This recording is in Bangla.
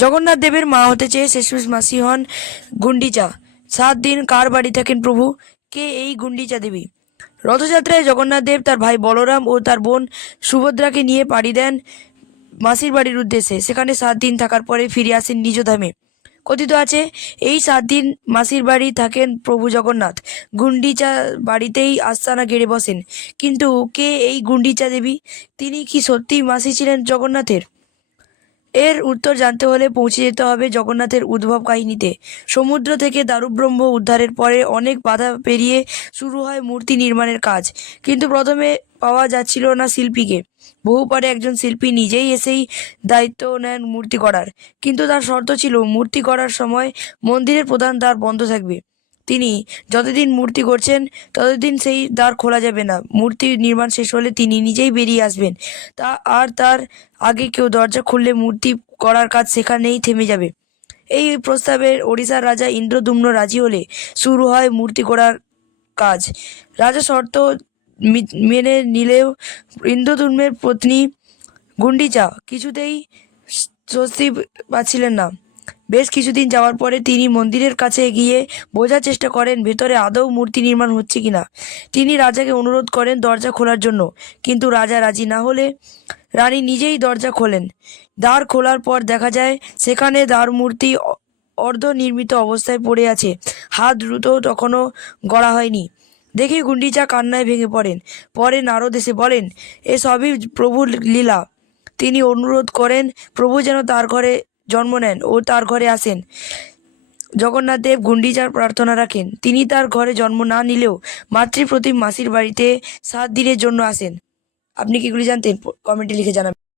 জগন্নাথ দেবের মা হতে চেয়ে শেষমেশ মাসি হন গুন্ডিচা। 7 দিন কার বাড়ি থাকেন প্রভু? কে এই গুন্ডিচা দেবী? রথযাত্রায় জগন্নাথ দেব তার ভাই বলরাম ও তার বোন সুভদ্রাকে নিয়ে পাড়ি দেন মাসির বাড়ির উদ্দেশ্যে। সেখানে 7 দিন থাকার পরে ফিরে আসেন নিজ ধামে। কথিত আছে এই 7 দিন মাসির বাড়ি থাকেন প্রভু জগন্নাথ। গুন্ডিচা বাড়িতেই আস্তানা গেড়ে বসেন। কিন্তু কে এই গুন্ডিচা দেবী? তিনি কি সত্যিই মাসি ছিলেন জগন্নাথের? এর উত্তর জানতে হলে পৌঁছে যেতে হবে জগন্নাথের উদ্ভব কাহিনীতে। সমুদ্র থেকে দারুব্রহ্ম উদ্ধারের পরে অনেক বাধা পেরিয়ে শুরু হয় মূর্তি নির্মাণের কাজ। কিন্তু প্রথমে পাওয়া যাচ্ছিল না শিল্পীকে। বহু পরে একজন শিল্পী নিজেই এসেই দায়িত্ব নেন মূর্তি করার। কিন্তু তার শর্ত ছিল মূর্তি করার সময় মন্দিরের প্রধান দ্বার বন্ধ থাকবে। তিনি যতদিন মূর্তি করছেন ততদিন সেই দ্বার খোলা যাবে না। মূর্তি নির্মাণ শেষ হলে তিনি নিজেই বেরিয়ে আসবেন। তার আগে কেউ দরজা খুললে মূর্তি করার কাজ সেখানেই থেমে যাবে। এই প্রস্তাবে ওড়িশার রাজা ইন্দ্রদুম্ন রাজি হলে শুরু হয় মূর্তি করার কাজ। রাজা শর্ত মেনে নিলেও ইন্দ্রদুম্নের পত্নী গুন্ডিচা কিছুতেই স্বস্তি পাচ্ছিলেন না। বেশ কিছুদিন যাওয়ার পরে তিনি মন্দিরের কাছে গিয়ে বোঝার চেষ্টা করেন ভেতরে আদৌ মূর্তি নির্মাণ হচ্ছে কিনা। তিনি রাজাকে অনুরোধ করেন দরজা খোলার জন্য, কিন্তু রাজা রাজি না হলে রানী নিজেই দরজা খোলেন। দ্বার খোলার পর দেখা যায় সেখানে দ্বার মূর্তি অর্ধনির্মিত অবস্থায় পড়ে আছে। হাত দ্রুত তখনও গড়া হয়নি। দেখে গুন্ডিচা কান্নায় ভেঙে পড়েন। পরে নারদ এসে বলেন এসবই প্রভুর লীলা। তিনি অনুরোধ করেন প্রভু যেন তার ঘরে জন্ম নেন ও তার ঘরে আসেন। জগন্নাথ দেব গুন্ডিচার প্রার্থনা রাখেন। তিনি তার ঘরে জন্ম না নিলেও মাতৃপ্রতিম মাসির বাড়িতে 7 দিনের জন্য আসেন। আপনি কি এগুলি জানতেন? কমেন্টে লিখে জানাবেন।